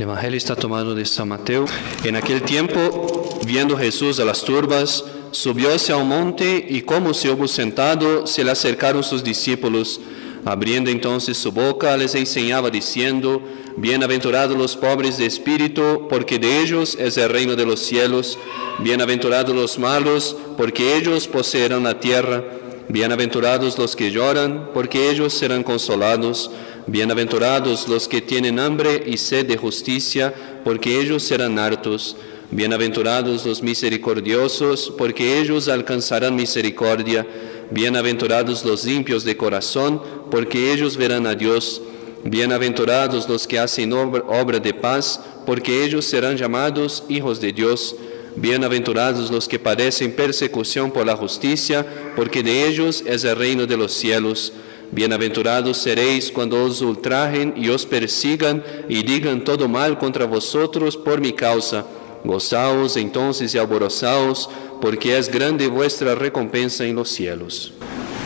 El Evangelio está tomado de San Mateo. En aquel tiempo, viendo Jesús a las turbas, subióse a un monte y como se hubo sentado, se le acercaron sus discípulos. Abriendo entonces su boca, les enseñaba diciendo: Bienaventurados los pobres de espíritu, porque de ellos es el reino de los cielos. Bienaventurados los malos, porque ellos poseerán la tierra. Bienaventurados los que lloran, porque ellos serán consolados. Bienaventurados los que tienen hambre y sed de justicia, porque ellos serán hartos. Bienaventurados los misericordiosos, porque ellos alcanzarán misericordia. Bienaventurados los limpios de corazón, porque ellos verán a Dios. Bienaventurados los que hacen obra de paz, porque ellos serán llamados hijos de Dios. Bienaventurados los que padecen persecución por la justicia, porque de ellos es el reino de los cielos. Bienaventurados seréis cuando os ultrajen y os persigan y digan todo mal contra vosotros por mi causa. Gozaos entonces y alborozaos, porque es grande vuestra recompensa en los cielos.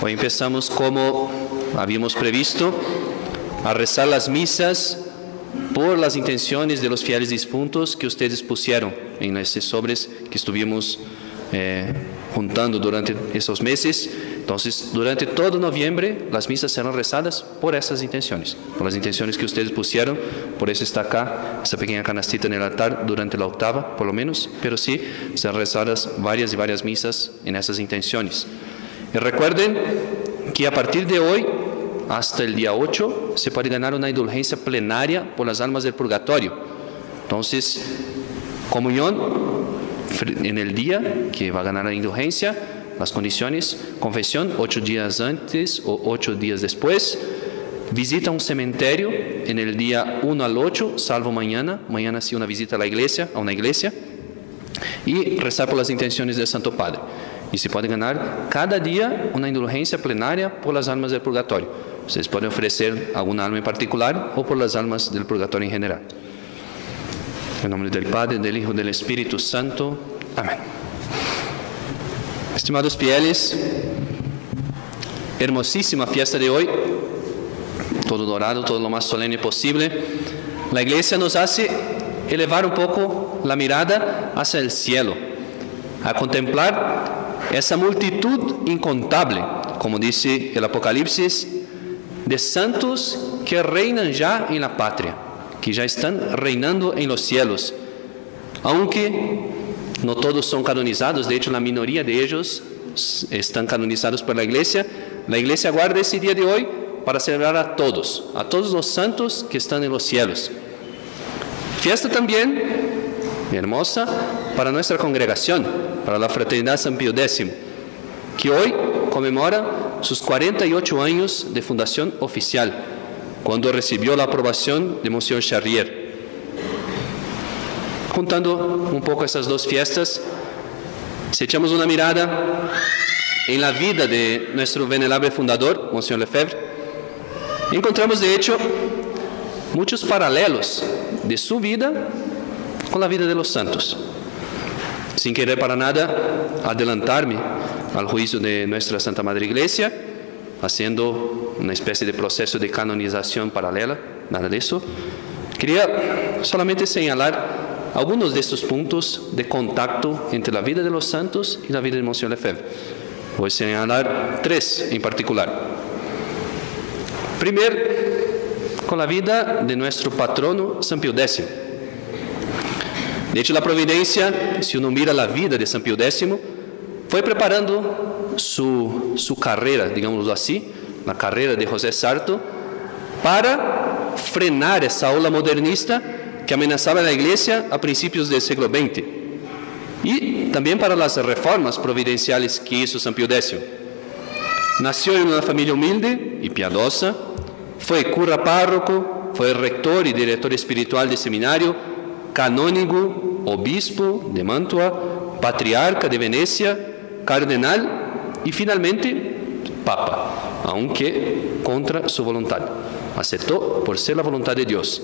Hoy empezamos, como habíamos previsto, a rezar las misas por las intenciones de los fieles difuntos que ustedes pusieron en esos sobres que estuvimos juntando durante esos meses. Entonces, durante todo noviembre, las misas serán rezadas por esas intenciones, por las intenciones que ustedes pusieron. Por eso está acá esa pequeña canastita en el altar durante la octava, por lo menos, pero sí, serán rezadas varias y varias misas en esas intenciones. Y recuerden que a partir de hoy, hasta el día 8, se puede ganar una indulgencia plenaria por las almas del purgatorio. Entonces, comunión en el día que va a ganar la indulgencia, las condiciones: confesión 8 días antes o 8 días después, visita a un cementerio en el día 1 al 8, salvo mañana sí una visita a la iglesia, a una iglesia, y rezar por las intenciones del Santo Padre. Y se puede ganar cada día una indulgencia plenaria por las almas del purgatorio. Ustedes pueden ofrecer alguna alma en particular o por las almas del purgatorio en general. En nombre del Padre, del Hijo y del Espíritu Santo. Amén. Estimados fieles, hermosísima fiesta de hoy, todo dorado, todo lo más solemne posible. La Iglesia nos hace elevar un poco la mirada hacia el cielo, a contemplar esa multitud incontable, como dice el Apocalipsis, de santos que reinan ya en la patria, que ya están reinando en los cielos, aunque no todos son canonizados. De hecho, la minoría de ellos están canonizados por la Iglesia. La Iglesia guarda ese día de hoy para celebrar a todos los santos que están en los cielos. Fiesta también hermosa para nuestra congregación, para la Fraternidad San Pío X, que hoy conmemora sus 48 años de fundación oficial, cuando recibió la aprobación de Monseñor Charrier. Juntando un poco esas dos fiestas, si echamos una mirada en la vida de nuestro venerable fundador, Monseñor Lefebvre, encontramos de hecho muchos paralelos de su vida con la vida de los santos. Sin querer para nada adelantarme al juicio de nuestra Santa Madre Iglesia, haciendo una especie de proceso de canonización paralela, nada de eso, quería solamente señalar algunos de estos puntos de contacto entre la vida de los santos y la vida de Monseñor Lefebvre. Voy a señalar 3 en particular. Primero, con la vida de nuestro patrono San Pío X. De hecho, la providencia, si uno mira la vida de San Pío X, fue preparando su carrera, digámoslo así, la carrera de José Sarto, para frenar esa ola modernista que amenazaba a la Iglesia a principios del siglo XX, y también para las reformas providenciales que hizo San Pío X. Nació en una familia humilde y piadosa, fue cura párroco, fue rector y director espiritual de seminario, canónigo, obispo de Mantua, patriarca de Venecia, cardenal y finalmente papa, aunque contra su voluntad. Aceptó por ser la voluntad de Dios.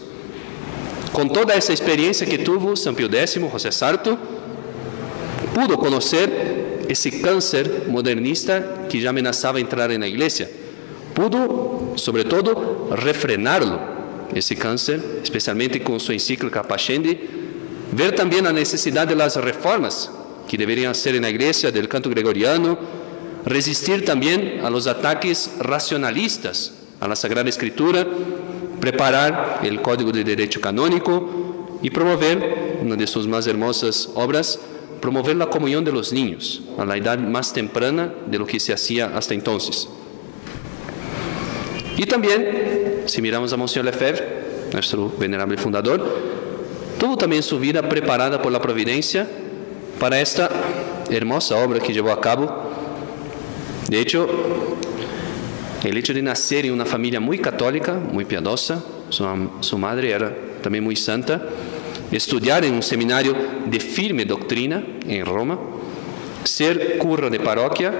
Con toda esa experiencia que tuvo San Pío X, José Sarto, pudo conocer ese cáncer modernista que ya amenazaba entrar en la Iglesia. Pudo, sobre todo, refrenarlo, ese cáncer, especialmente con su encíclica Pascendi, ver también la necesidad de las reformas que deberían hacer en la Iglesia del canto gregoriano, resistir también a los ataques racionalistas a la Sagrada Escritura, preparar el Código de Derecho Canónico y promover, una de sus más hermosas obras, promover la comunión de los niños a la edad más temprana de lo que se hacía hasta entonces. Y también, si miramos a Monsieur Lefebvre, nuestro venerable fundador, tuvo también su vida preparada por la providencia para esta hermosa obra que llevó a cabo. De hecho, el hecho de nacer en una familia muy católica, muy piadosa, su madre era también muy santa, estudiar en un seminario de firme doctrina en Roma, ser cura de parroquia,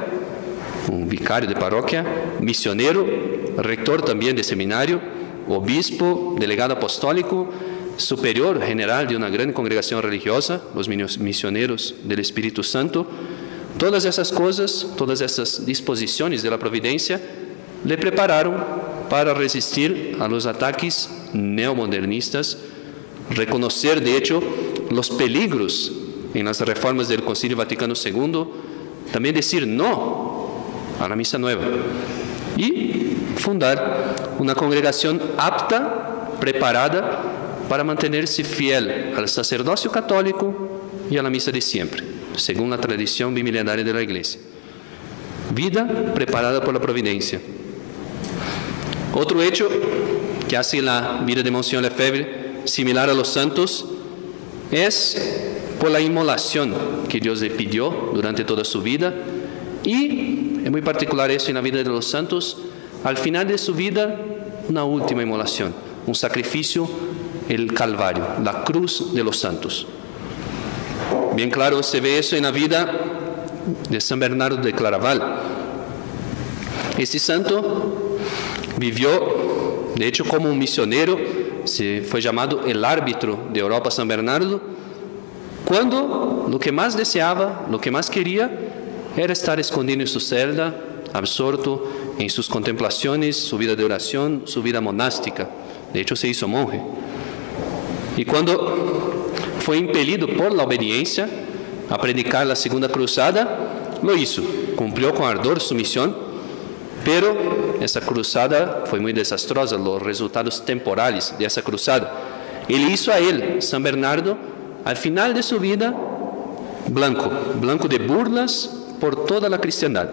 un vicario de parroquia, misionero, rector también de seminario, obispo, delegado apostólico, superior general de una gran congregación religiosa, los misioneros del Espíritu Santo. Todas esas cosas, todas esas disposiciones de la providencia le prepararon para resistir a los ataques neomodernistas, reconocer de hecho los peligros en las reformas del Concilio Vaticano II, también decir no a la misa nueva y fundar una congregación apta, preparada para mantenerse fiel al sacerdocio católico y a la misa de siempre, según la tradición bimilenaria de la Iglesia. Vida preparada por la providencia. Otro hecho que hace la vida de Monsieur Lefebvre similar a los santos es por la inmolación que Dios le pidió durante toda su vida, y es muy particular eso en la vida de los santos, al final de su vida una última inmolación, un sacrificio, el Calvario, la cruz de los santos. Bien claro se ve eso en la vida de San Bernardo de Claraval. Este santo vivió, de hecho, como un misionero, se fue llamado el árbitro de Europa San Bernardo, cuando lo que más deseaba, lo que más quería, era estar escondido en su celda, absorto en sus contemplaciones, su vida de oración, su vida monástica. De hecho, se hizo monje. Y cuando fue impelido por la obediencia a predicar la Segunda Cruzada, lo hizo, cumplió con ardor su misión, pero esa cruzada fue muy desastrosa, los resultados temporales de esa cruzada. Él hizo a él, San Bernardo, al final de su vida, blanco de burlas por toda la cristiandad.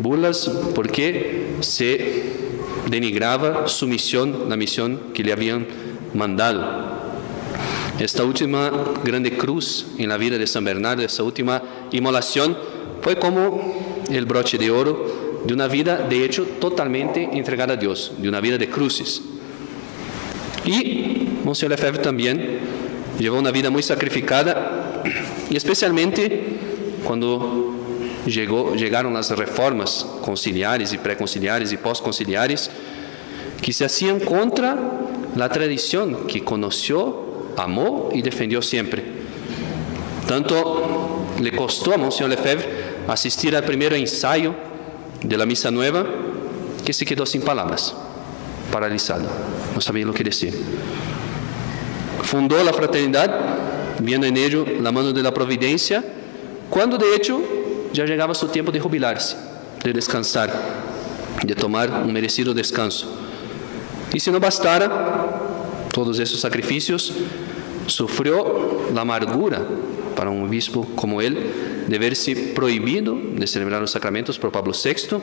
Burlas porque se denigraba su misión, la misión que le habían mandado. Esta última grande cruz en la vida de San Bernardo, esta última inmolación, fue como el broche de oro de una vida, de hecho, totalmente entregada a Dios, de una vida de cruces. Y Monsieur Lefebvre también llevó una vida muy sacrificada, y especialmente cuando llegaron las reformas conciliares y preconciliares y postconciliares, que se hacían contra la tradición que conoció, amó y defendió siempre. Tanto le costó a Monsieur Lefebvre asistir al primer ensayo de la misa nueva, que se quedó sin palabras, paralizado, no sabía lo que decir. Fundó la fraternidad, viendo en ello la mano de la providencia, cuando de hecho ya llegaba su tiempo de jubilarse, de descansar, de tomar un merecido descanso. Y si no bastara todos esos sacrificios, sufrió la amargura para un obispo como él de verse prohibido de celebrar los sacramentos por Pablo VI,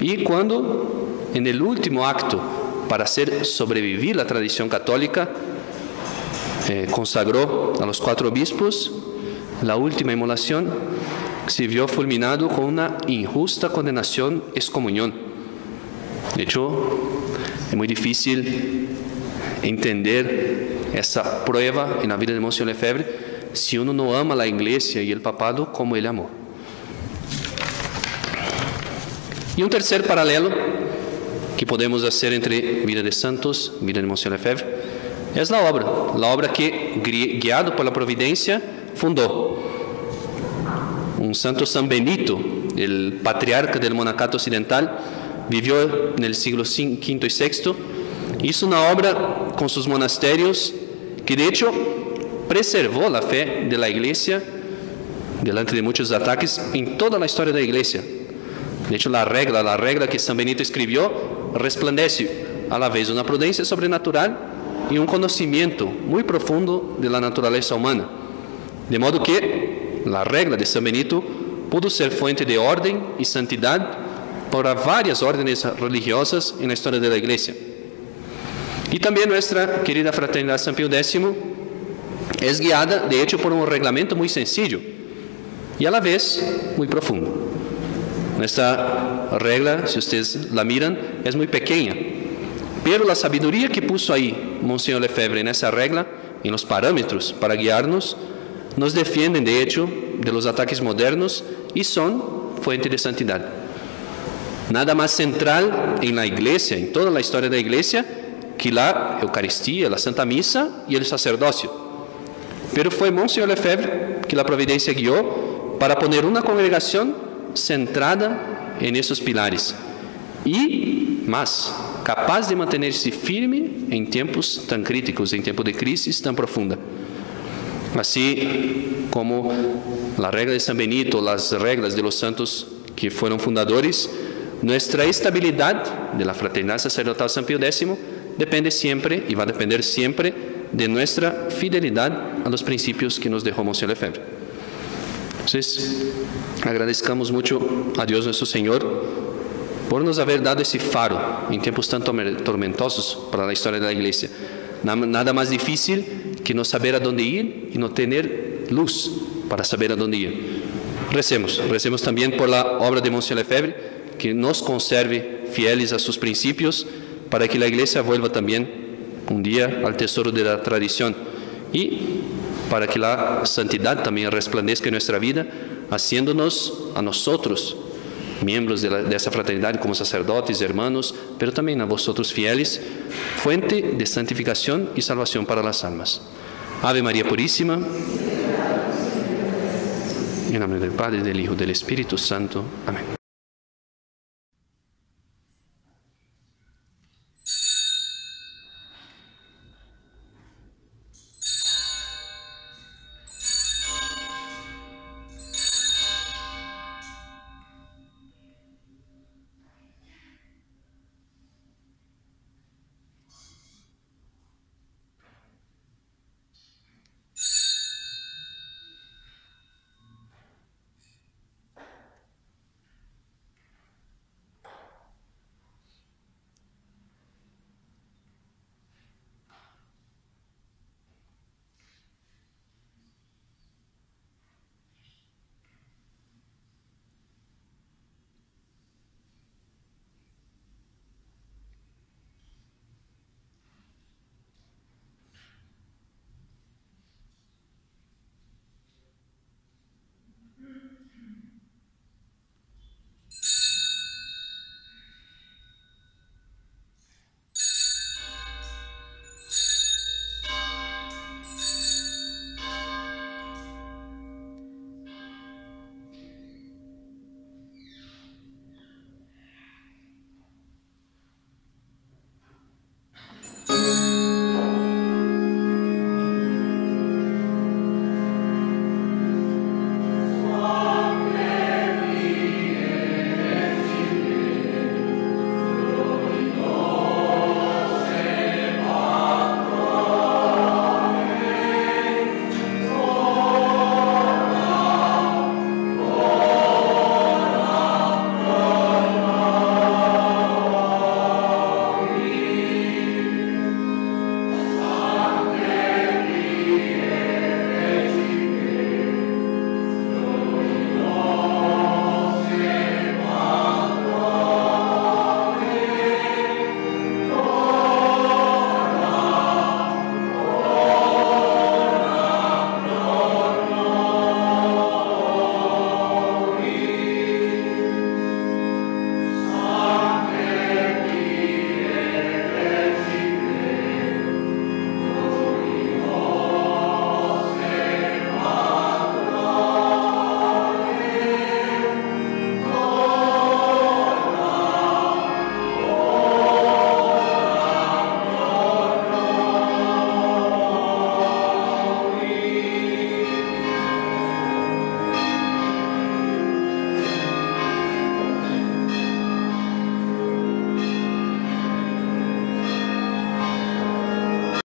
y cuando en el último acto para hacer sobrevivir la tradición católica consagró a los 4 obispos, la última inmolación, se vio fulminado con una injusta condenación, excomunión. De hecho, es muy difícil entender esa prueba en la vida de Monsieur Lefebvre si uno no ama la Iglesia y el papado como él amó. Y un tercer paralelo que podemos hacer entre vida de santos, vida de Monsieur Lefebvre, es la obra que, guiado por la providencia, fundó. Un santo San Benito, el patriarca del monacato occidental, vivió en el siglo V y VI, Hizo una obra con sus monasterios que de hecho preservó la fe de la Iglesia delante de muchos ataques en toda la historia de la Iglesia. De hecho, la regla que San Benito escribió resplandece a la vez una prudencia sobrenatural y un conocimiento muy profundo de la naturaleza humana. De modo que la regla de San Benito pudo ser fuente de orden y santidad para varias órdenes religiosas en la historia de la Iglesia. Y también nuestra querida Fraternidad San Pío X es guiada, de hecho, por un reglamento muy sencillo y a la vez muy profundo. Nuestra regla, si ustedes la miran, es muy pequeña, pero la sabiduría que puso ahí Monseñor Lefebvre en esa regla, en los parámetros para guiarnos, nos defienden, de hecho, de los ataques modernos y son fuente de santidad. Nada más central en la Iglesia, en toda la historia de la Iglesia, que la Eucaristía, la Santa Misa y el sacerdocio. Pero fue Monseñor Lefebvre que la providencia guió para poner una congregación centrada en esos pilares y más, capaz de mantenerse firme en tiempos tan críticos, en tiempos de crisis tan profunda. Así como la regla de San Benito, las reglas de los santos que fueron fundadores, nuestra estabilidad de la Fraternidad Sacerdotal San Pío X depende siempre y va a depender siempre de nuestra fidelidad a los principios que nos dejó Monseñor Lefebvre. Entonces, agradezcamos mucho a Dios nuestro Señor por nos haber dado ese faro en tiempos tan tormentosos para la historia de la Iglesia. Nada más difícil que no saber a dónde ir y no tener luz para saber a dónde ir. Recemos también por la obra de Monseñor Lefebvre, que nos conserve fieles a sus principios, para que la Iglesia vuelva también un día al tesoro de la tradición y para que la santidad también resplandezca en nuestra vida, haciéndonos a nosotros miembros de esa fraternidad como sacerdotes, hermanos, pero también a vosotros fieles, fuente de santificación y salvación para las almas. Ave María Purísima. En nombre del Padre, del Hijo y del Espíritu Santo. Amén.